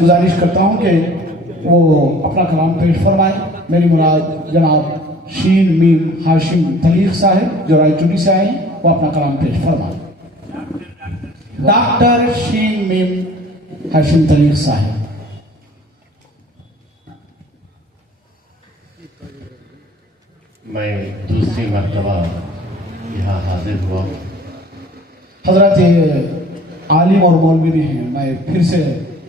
گزارش کرتا ہوں کہ وہ اپنا کلام پیش فرمائے. میری مراد جناب شین میم ہاشم تلیق صاحب جو رائے چوٹی سے آئے ہیں، وہ اپنا کلام پیش فرمائے. ڈاکٹر شین میم ہاشم تلیق صاحب. میں دوسری مرتبہ یہاں حاضر ہوا ہوں. حضرت عالم اور مولوی بھی ہیں. میں پھر سے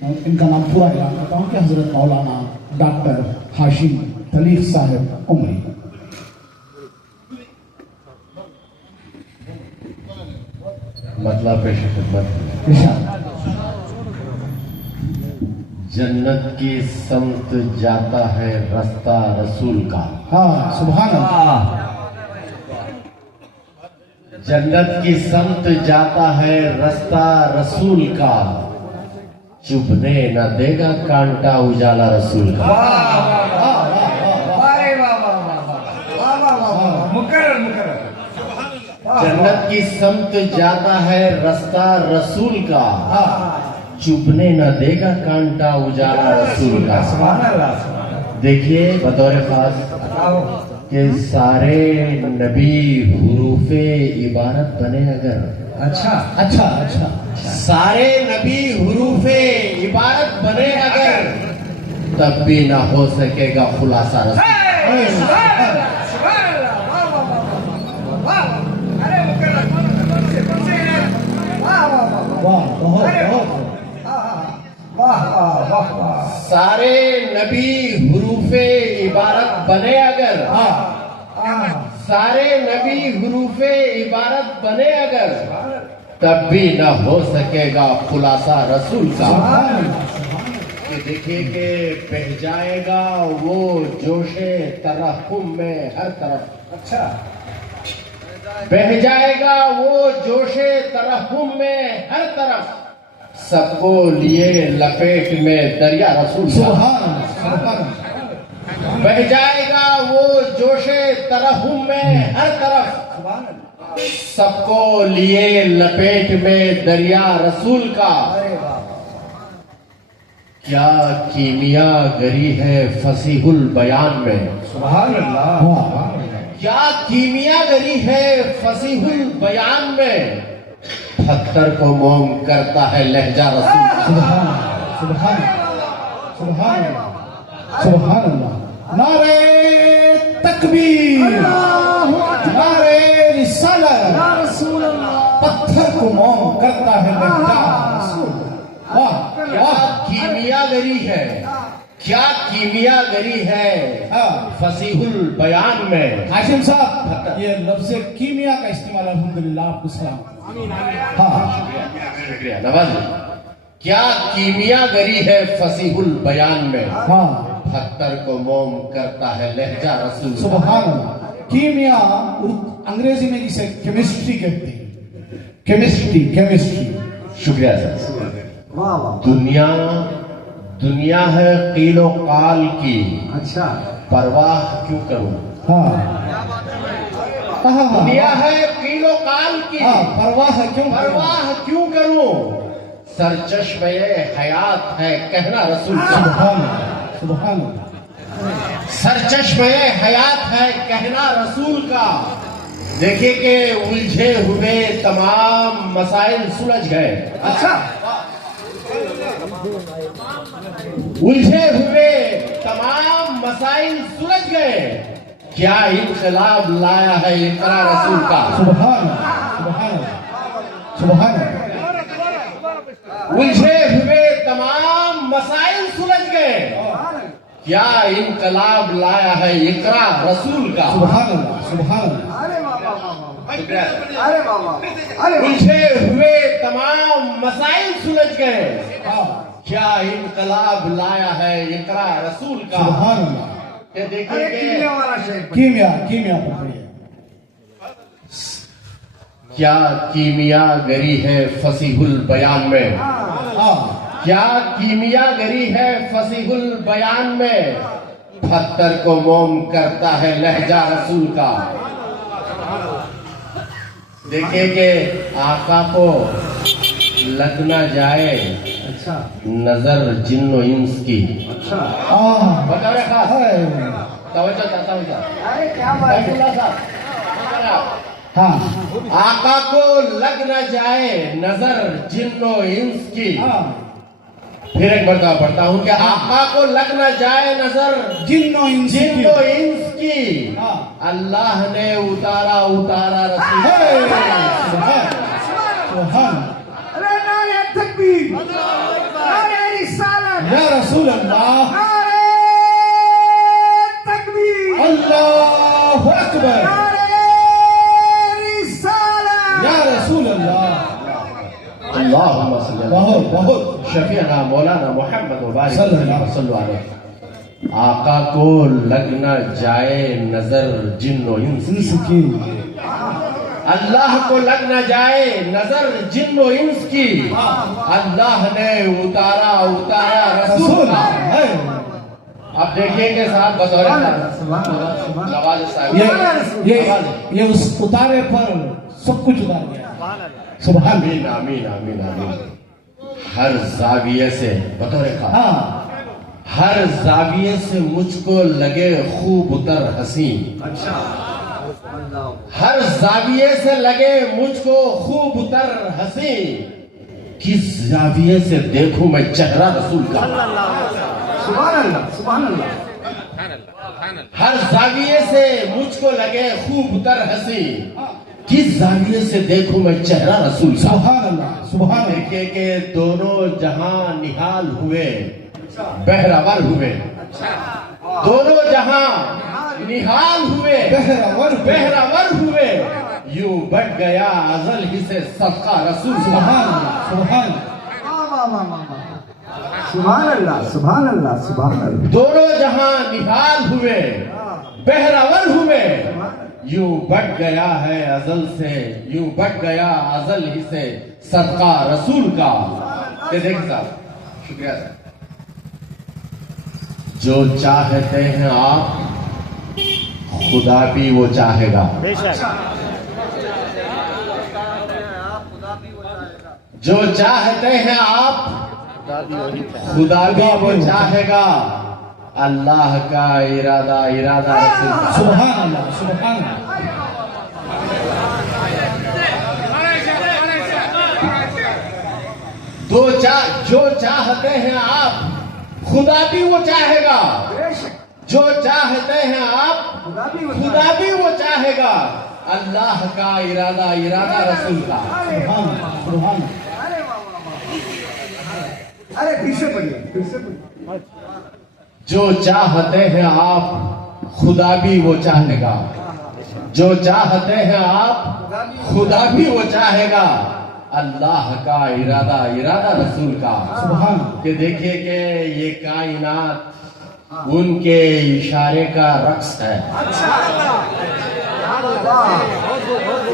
ان کا نام پورا اعلان کرتا ہوں کہ حضرت مولانا ڈاکٹر ہاشم تلیق صاحب عمری. مطلب پیش خدمت. جنت کی سمت جاتا ہے رستہ رسول کا. ہاں سبحان اللہ. جنت کی سمت جاتا ہے رستہ رسول کا، چبھنے نہ دے گا کانٹا اجالا رسول کا. جنت کی سمت جاتا ہے رستہ رسول کا، چبھنے نہ دے گا کانٹا اجالا رسول کا. دیکھیے بطور خاص کہ سارے نبی حروف عبارت بنے اگر. اچھا سارے نبی حروف عبارت بنے اگر، تب بھی نہ ہو سکے گا خلاصہ رسول. سارے نبی حروف عبارت بنے اگر، سارے نبی حروف عبارت بنے اگر، تب بھی نہ ہو سکے گا خلاصہ رسول کا. کہ دیکھیں کہ بہہ جائے گا وہ جوش ترحم میں ہر طرف. بہہ جائے گا وہ جوش ترحم میں ہر طرف، سب کو لیے لپیٹ میں دریا رسول کا. بہہ جائے گا وہ جوش ترحم میں ہر طرف، سب کو لیے لپیٹ میں دریا رسول کا. کیا کیمیا گری ہے فصیح البیان میں. سبحان اللہ. کیا کیمیا گری ہے فصیح البیان میں، پتھر کو موم کرتا ہے لہجہ رسول. سبحان اللہ. نعرے تکبیر، نعرے رسالت، پتھر کو موم کرتا ہے لہجہ رسول. کیا کیمیا گری ہے، کیا کیمیا گری ہے فصیح البیان میں. ہاشم صاحب یہ لفظ کیمیا کا استعمال الحمدللہ آپ کو سلام. شکریہ نواز. کیا کیمیا گری ہے فصیح البیان میں، پتھر کو موم کرتا ہے لہجہ رسول. سبحان اللہ. کیمیا انگریزی میں جسے کیمسٹری کہتے ہیں. کیمسٹری. شکریہ سر. دنیا ہے قیل و قال کی، پرواہ کیوں کروں. دنیا ہے قیل و قال کی، پرواہ کیوں کروں. سرچشمہ حیات ہے کہنا رسول کا. سبحان اللہ. سرچشمہ حیات ہے کہنا رسول کا. دیکھیں کہ الجھے ہوئے تمام مسائل سلجھ گئے. الجھے ہوئے تمام مسائل سلجھ گئے. کیا انقلاب لایا ہے اقرا رسول کا. الجھے ہوئے تمام مسائل سلجھ گئے. کیا انقلاب لایا ہے اقرا رسول کا. الجھے ہوئے تمام مسائل سلجھ گئے. کیا انقلاب لایا ہے اقرا رسول کا. کہ دیکھیں کیمیا کیا کیمیا گری ہے فصیح البیان میں. کیا کیمیا گری ہے فصیح البیان میں، پتھر کو موم کرتا ہے لہجہ رسول کا. دیکھیں کہ آقا کو لگ نہ جائے اچھا نظر جن و انس کی اچھا بطور خاص ہے توجہ چاہتا ہوں صاحب ارے کیا بات ہے اللہ صاحب ہاں آقا کو لگ نہ جائے نظر جن و انس کی ہاں پھر ایک مرتبہ پڑھتا ہوں کہ آقا کو لگ نہ جائے نظر جن و انس جن کی و انس کی ہاں اللہ نے اتارا رسول ہے سبحان سبحان ارے نعرہ تکبیر نعرہ رسالت یا رسول اللہ نعرہ تکبیر اللہ اکبر نعرہ رسالت یا رسول اللہ اللہم صلی اللہ بہت بہت شفیعنا مولانا محمد مبارک صلی اللہ صلی اللہ علیہ آقا کو لگ نہ جائے نظر جن و انس انس کی اللہ کو لگ نہ جائے نظر جن و انس کی اللہ نے اتارا رسول رسول کا ہے اب دیکھیے کہ صاحب بطور سبحان اللہ نواز صاحب یہ اس اتارے پر سب کچھ اتار گیا سبحان آمین آمین آمین آمین ہر زاویے سے بطور خاص ہاں ہر زاویے سے مجھ کو لگے خوب اتر حسین اچھا اللہ ہر زاویے سے لگے مجھ کو خوب اتر حسین کس زاویے سے دیکھوں میں چہرہ رسول کا سبحان اللہ سبحان اللہ ہر زاویے سے مجھ کو لگے خوب اتر حسین کس زاویے سے دیکھوں میں چہرہ رسول کا سبحان اللہ سبحان اللہ دیکھیں کہ دونوں جہاں نہال ہوئے بہرور ہوئے دونوں جہاں نہال ہوئے بہرور ہوئے یوں بٹ گیا ازل ہی سے صدقہ رسول سبحان اللہ سبحان سبحان اللہ سبحان اللہ سبحان اللہ دونوں جہاں نہال ہوئے بہرور ہوئے یوں بٹ گیا ہے ازل سے یوں بٹ گیا ازل ہی سے صدقہ رسول کا یہ دیکھ صاحب شکریہ صاحب جو چاہتے ہیں آپ خدا بھی وہ چاہے گا جو چاہتے ہیں آپ خدا بھی وہ چاہے گا اللہ کا ارادہ رسول کا سبحان اللہ سبحان اللہ جو چاہتے ہیں آپ خدا بھی وہ چاہے گا جو چاہتے ہیں آپ خدا بھی وہ چاہے گا اللہ کا ارادہ رسول کا سبحان سبحان ارے پھر سے پڑھیے جو چاہتے ہیں آپ خدا بھی وہ چاہے گا جو چاہتے ہیں آپ خدا بھی وہ چاہے گا اللہ کا ارادہ رسول کا سبحان کہ دیکھیے کہ یہ کائنات ان کے اشارے کا رقص ہے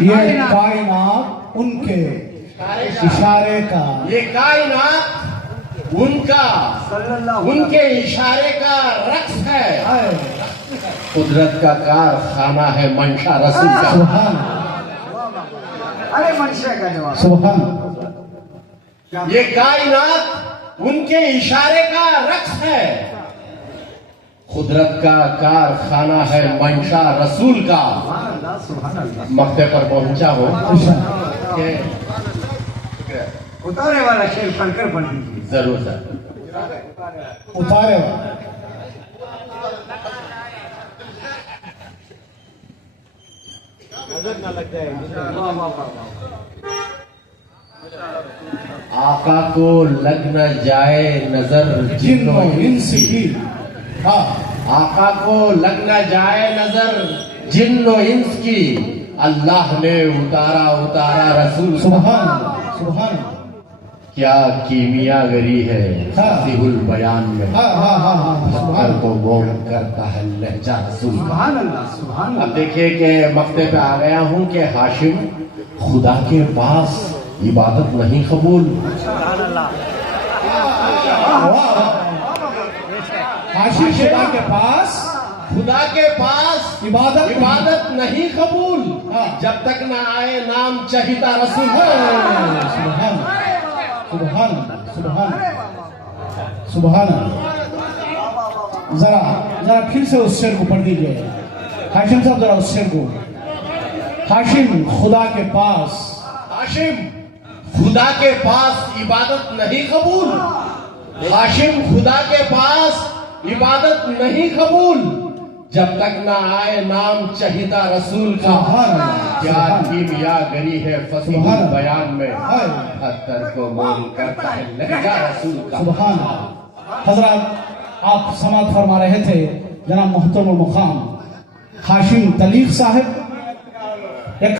یہ کائنات ان کے اشارے کا یہ کائنات ان کا ان کے اشارے کا رقص ہے قدرت کا کارخانہ ہے منشا رسول کا سبحان ارے منشا کا جواب یہ کائنات ان کے اشارے کا رقص ہے قدرت کا کارخانہ ہے منشا رسول کا سبحان اللہ مقطع پر پہنچا ہو کہ اتارے والا شیر پڑھ کر پڑھ دیجیے ضرور سر اتارے آقا کو لگ نہ جائے نظر جن و انس کی ہاں آقا کو لگ نہ جائے نظر جن و انس کی اللہ نے اتارا رسول سبحان اللہ سبحان اللہ کیا کیمیا گری ہے ہاں۔ فصیح البیان میں ہاں ہاں ہاں ہاں فخر سبحان کو گول کرتا ہے لہجہ رسول کا سبحان اللہ سبحان اب اللہ دیکھیں کہ مقطع پہ آ گیا ہوں کہ ہاشم خدا کے پاس عبادت نہیں قبول ہاشم خدا کے پاس خدا کے پاس عبادت نہیں قبول جب تک نہ آئے نام چہیتا رسول سبحان سبحان سبحان ارے اللہ، واہ واہ سبحان اللہ. ذرا پھر سے اس شعر کو پڑھ دیجئے ہاشم صاحب، ذرا اس شعر کو. ہاشم خدا کے پاس، ہاشم خدا کے پاس عبادت نہیں قبول. ہاشم خدا کے پاس عبادت نہیں قبول جب تک نہ آئے نام چہیتا رسول کا. سبحان اللہ، کیا سبحان اللہ. کیمیا گری ہے فصیح سبحان اللہ. بیان میں، ہائے. حتر کو مول کرتا ہے لہجہ رسول کا. سبحان اللہ. حضرات آپ سماعت فرما رہے تھے جناب محترم المقام ہاشم تلیق صاحب